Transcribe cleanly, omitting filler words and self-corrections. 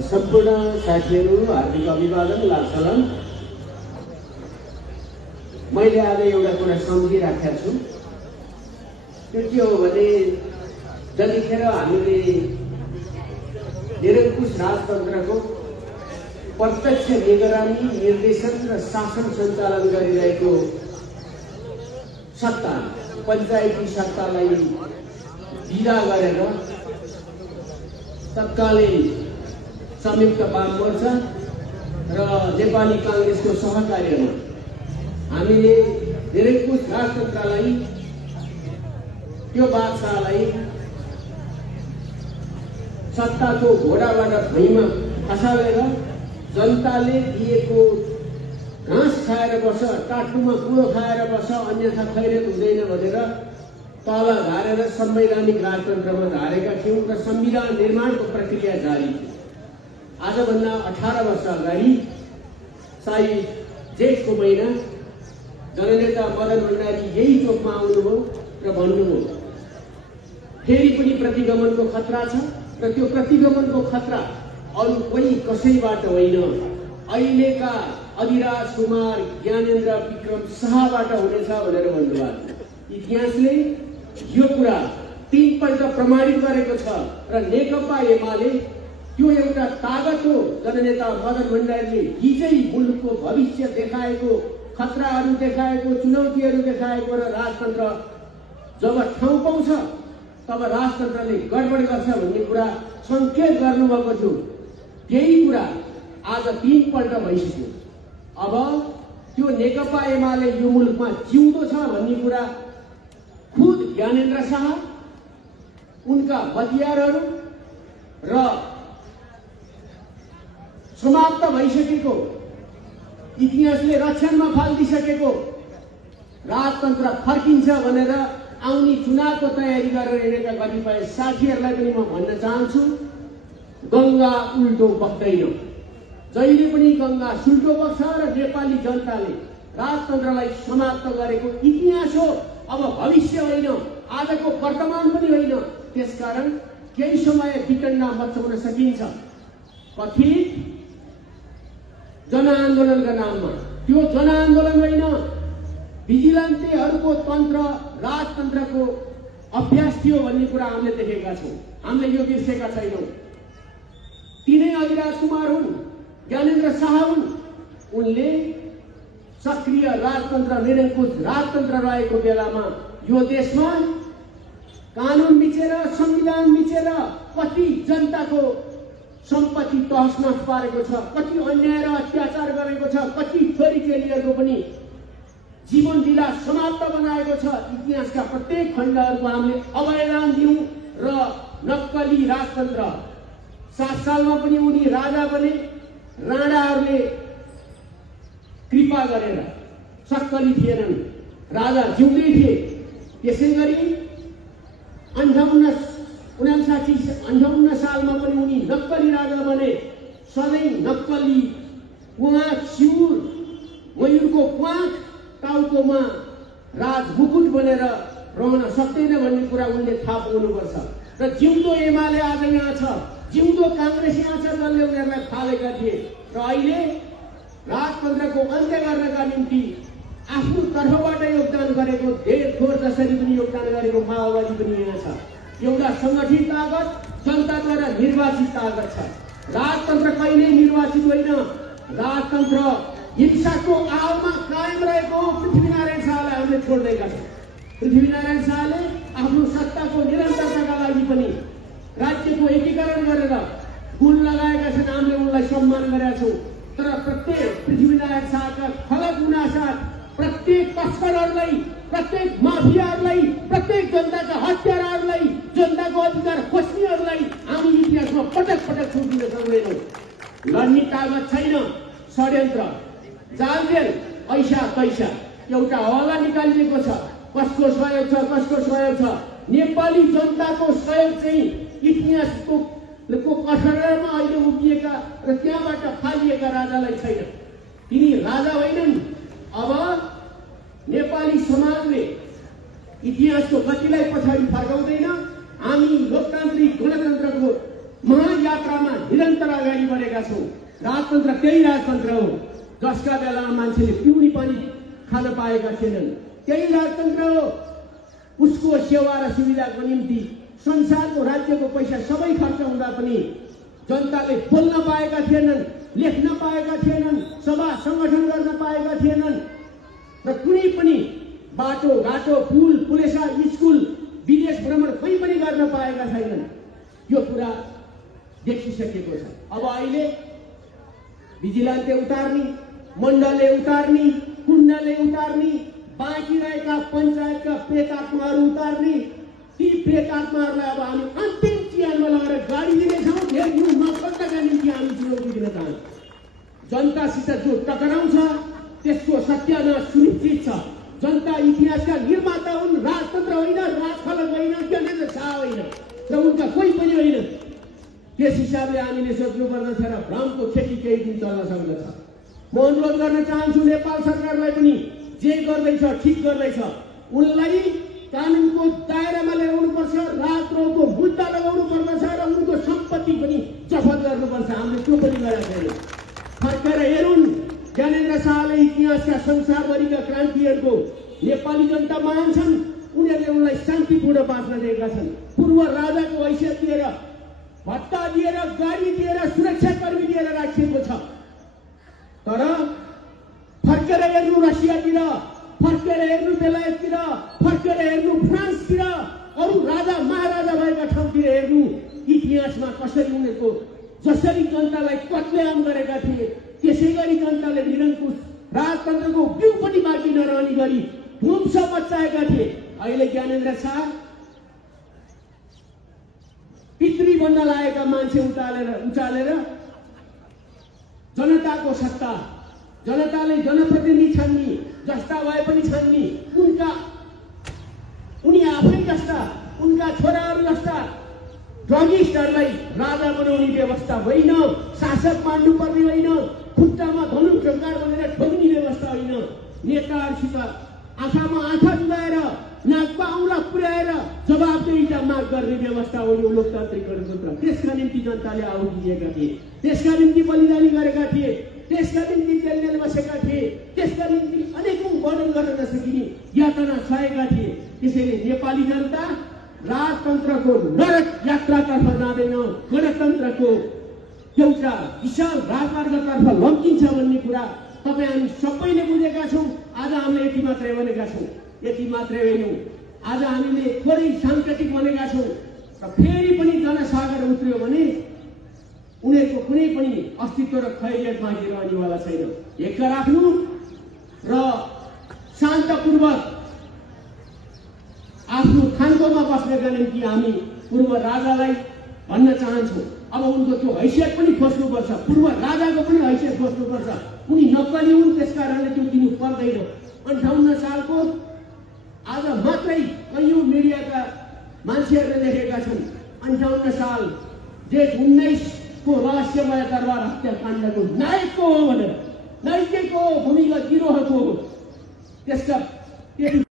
सम्पूर्ण साथीहरू हार्दिक अभिवादन लाग्छन्। मैले आज एउटा कुरा सम्झिराखेको छु। त्यो के हो भने जतिखेर हामीले निरङ्कुश राजतन्त्रको प्रत्यक्ष निगरानी, निर्देशन र शासन सञ्चालन गरिरहेको सत्ता, पञ्चायती सत्तालाई विदा गरेर तत्कालीन संयुक्त वाममोर्चा र नेपाली कांग्रेसको सहकार्यमा हामीले निरङ्कुश राजतन्त्रलाई, त्यो बादशाहलाई सत्ताको घोडाबाट भुइँमा खसालेर जनताले दिएको घाँस खाएर बस, टाटुमा कुलो खाएर बस, अन्यथा खैरेत हुँदैन भनेर तल झारेर संवैधानिक राजतन्त्रमा झारेका थियौँ र संविधान निर्माणको प्रक्रिया जारी थियो। आजभन्दा 18 वर्ष अगाडि सायद जेठको महिना जननेता मदन भण्डारी यही चोकमा आउनुभयो र भन्नुभयो फेरि पनि प्रतिगमनको खतरा छ र त्यो प्रतिगमनको खतरा अरू कोही कसैबाट होइन, अहिलेका अधिराज कुमार ज्ञानेन्द्र विक्रम शाहबाट हुनेछ भनेर भन्नुभयो। इतिहासले यो कुरा 3 पल्ट प्रमाणित गरेको छ र नेकपा एमाले त्यो एउटा तागत हो। जननेता मदन भण्डारीले हिजै मुलुकको भविष्य देखाएको, खतराहरू देखाएको, चुनौतीहरू देखाएको र राजतन्त्र जब ठाउँ पाउँछ तब राजतन्त्रले गडबड गर्छ भन्ने कुरा सङ्केत गर्नुभएको थियो। त्यही कुरा आज 3 पल्ट भइसक्यो। अब त्यो नेकपा एमाले यो मुलुकमा जिउँदो छ भन्ने कुरा खुद ज्ञानेन्द्र शाह, उनका बतियारहरू र समाप्त भइसकेको, इतिहासले रक्षणमा फालिदिसकेको राजतन्त्र फर्किन्छ भनेर आउने चुनावको तयारी गरेर हिँडेका कतिपय साथीहरूलाई पनि म भन्न चाहन्छु, गङ्गा उल्टो बग्दैन। जहिले पनि गङ्गा सुल्टो बग्छ र नेपाली जनताले राजतन्त्रलाई समाप्त गरेको इतिहास हो। अब भविष्य होइन, आजको वर्तमान पनि होइन। त्यसकारण केही समय विटन्डा मचाउन सकिन्छ कथित जनआन्दोलनका नाममा। त्यो जनआन्दोलन होइन, भिजिलेन्टेहरूको तन्त्र राजतन्त्रको अभ्यास थियो भन्ने कुरा हामीले देखेका छौँ। हामीले यो बिर्सेका छैनौँ। तिनै अधिराज कुमार हुन्, ज्ञानेन्द्र शाह हुन्। उनले सक्रिय राजतन्त्र, निरङ्कुश राजतन्त्र रहेको बेलामा यो देशमा कानुन मिचेर, संविधान मिचेर कति जनताको सम्पत्ति तहस-नहस पारेको छ, कति अन्याय र अत्याचार गरेको छ, कति छोरी चेलीहरूको पनि जीवन लीला समाप्त बनाएको छ। इतिहासका प्रत्येक खण्डहरूको हामीले अवहेलना दियौँ र नक्कली राजतन्त्र 7 सालमा पनि उनी राजा बने। राणाहरूले कृपा गरेर, सक्कली थिएनन्, राजा जिउँदै थिए। त्यसै गरी 58 सालमा पनि उनी नक्कली राजा बने। सधैँ नक्कली प्वाँख, सिउर, मयूरको प्वाँख टाउकोमा राजमुकुट बनेर रहन सक्दैन भन्ने कुरा उनले थाहा पाउनुपर्छ। र जिउँदो एमाले आज यहाँ छ, जिउँदो काङ्ग्रेस यहाँ छ, जसले उनीहरूलाई फालेका थिए। र अहिले राजतन्त्रको अन्त्य गर्नका निम्ति आफ्नो तर्फबाट योगदान गरेको, देशभर जसरी पनि योगदान गरेको माओवादी पनि यहाँ छ। एउटा सङ्गठित तागत, जनताद्वारा निर्वाचित तागत छ। राजतन्त्र कहिल्यै निर्वाचित होइन। राजतन्त्र हिंसाको आवमा कायम रहेको पृथ्वीनारायण शाहलाई हामीले छोड्दैका छौँ। पृथ्वीनारायण शाहले आफ्नो सत्ताको निरन्तरताका लागि पनि राज्यको एकीकरण गरेर गुण लगाएका छन्। हामीले उनलाई सम्मान गरेका छौँ। तर प्रत्येक पृथ्वीनारायण शाहका फलक हुनासाथ प्रत्येक तस्करहरूलाई, प्रत्येक माफियाहरूलाई, प्रत्येक जनताका हत्याराहरूलाई, जनताको अधिकार खोज्नेहरूलाई हामी इतिहासमा पटक पटक छुट्टिन सक्दैनौँ। लड्ने तागत छैन। षड्यन्त्र, जालजेल, ऐसा तैसा एउटा हवाला निकालिएको छ। कसको सहयोग छ, कसको सहयोग छ? नेपाली जनताको सहयोग चाहिँ इतिहासको कठोरमा अहिले उभिएका र त्यहाँबाट फालिएका राजालाई छैन। तिनी राजा होइनन्। अब नेपाली समाजले इतिहासको गतिलाई पछाडि फर्काउँदैन। हामी लोकतान्त्रिक गणतन्त्रको महायात्रामा निरन्तर अगाडि बढेका छौँ। राजतन्त्र त्यही राजतन्त्र हो जसका बेलामा मान्छेले पिउने पानी खान पाएका थिएनन्। त्यही राजतन्त्र हो उसको सेवा र सुविधाको निम्ति संसारको राज्यको पैसा सबै खर्च हुँदा पनि जनताले बोल्न पाएका थिएनन्, लेख्न पाएका थिएनन्, सभा संगठन गर्न पाएका थिएनन् र कुनै पनि बाटो घाटो पुल पुलेसा स्कुल विदेश भ्रमण कहीँ पनि गर्न पाएका छैनन्। यो कुरा देखिसकेको छ। अब अहिले भिजिलेन्सले उतार्ने, मण्डलले उतार्ने, कुण्डले उतार्ने, बाँकी रहेका पञ्चायतका प्रेतात्माहरू उतार्ने, ती प्रेतात्माहरूलाई अब हामी अन्तिम चिहानमा लगाएर गाडी दिनेछौँ। यो नफल्टका निम्ति हामी चुनौती दिन चाहन्छौँ। जनतासित जो टकराउँछ त्यसको सत्यानाश सुनिश्चित छ। जनता इतिहासका निर्माता हुन्, राजतन्त्र होइन, राजफलक होइन, ज्ञानेन्द्र शाह होइन र उनका कोही पनि होइन। त्यस हिसाबले हामीले सोच्नुपर्दछ र भ्रमको खेती केही दिन चल्न सक्दछ। म अनुरोध गर्न चाहन्छु नेपाल सरकारलाई पनि जे गर्दैछ ठिक गर्दैछ, उनलाई कानुनको दायरामा ल्याउनुपर्छ, राजद्रोहको मुद्दा लगाउनु पर्दछ र उनको सम्पत्ति पनि जफत गर्नुपर्छ। हामीले त्यो पनि गरेका छैनौँ। फर्केर हेरुन्, ज्ञानेन्द्र शाहले इतिहासका संसारभरिका क्रान्तिहरूको नेपाली जनता मान्छन्। उनीहरूले उनलाई शान्तिपूर्ण बाँच्न दिएका छन्। पूर्व राजाको हैसियत दिएर, भत्ता दिएर, गाडी दिएर, सुरक्षाकर्मी दिएर राखिएको छ। तर फर्केर हेर्नु रसियातिर, फर्केर हेर्नु बेलायततिर, फर्केर हेर्नु फ्रान्सतिर, अरू राजा महाराजा भएका ठाउँतिर हेर्नु, इतिहासमा कसरी उनीहरूको जसरी जनतालाई कत्लेआम गरेका थिए त्यसै गरी जनताले निरङ्कुश राजतन्त्रको बिउ पनि बाँकी नरहने गरी ध्वंस मचाएका थिए। अहिले ज्ञानेन्द्र शाह पितृ बन्न लागेका मान्छे उचालेर जनताको सत्ता, जनताले जनप्रतिनिधि छान्ने, जस्ता भए पनि छान्ने, उनी आफै जस्ता, उनका छोराहरू जस्ता ड्रगिस्टहरूलाई राजा बनाउने व्यवस्था होइन, शासक मान्नुपर्ने होइन, खुट्टामा धनु ढङ्गार बनेर ठोक्ने व्यवस्था होइन। नेताहरूसित आँखामा आँखा जुगाएर, नाकमा औँला पुर्याएर जवाबदेहिता माग गर्ने व्यवस्था हो यो लोकतान्त्रिक गणतन्त्र। त्यसका निम्ति जनताले आहुति दिएका थिए, त्यसका निम्ति बलिदानी गरेका थिए, त्यसका निम्ति जेलमा बसेका थिए, त्यसका निम्ति अनेकौं वर्णन गर्न नसकिने यातना सहेका थिए। त्यसैले नेपाली जनता राजतन्त्रको नरक यात्रातर्फ जाँदैन, गणतन्त्रको एउटा विशाल राजमार्गतर्फ लम्किन्छ भन्ने कुरा तपाईँ हामी सबैले बुझेका छौँ। आज हामीले यति मात्रै भनेका छौँ, यति मात्रै होइनौँ। आज हामीले थोरै साङ्केतिक भनेका छौँ र फेरि पनि जनसागर उत्रियो भने उनीहरूको कुनै पनि अस्तित्व र खैरियत बाँकी रहनेवाला छैन। एक राख्नु र शान्तपूर्वक आफ्नो थाङ्कोमा बस्नका निम्ति हामी पूर्व राजालाई भन्न चाहन्छौँ। अब उनको त्यो हैसियत पनि खोज्नुपर्छ, पूर्व राजाको पनि हैसियत खोज्नुपर्छ। उनी नक्कली हुन्, त्यस कारणले त्यो दिनु पर्दैन। 58 सालको आज मात्रै कैयौँ मिडियाका मान्छेहरूले लेखेका छन् 58 साल जेठ 19 को रहस्यमय दरबार हत्याकाण्डको नायक को हो भनेर, नायिकेको भूमिगत गिरोहको हो। त्यसका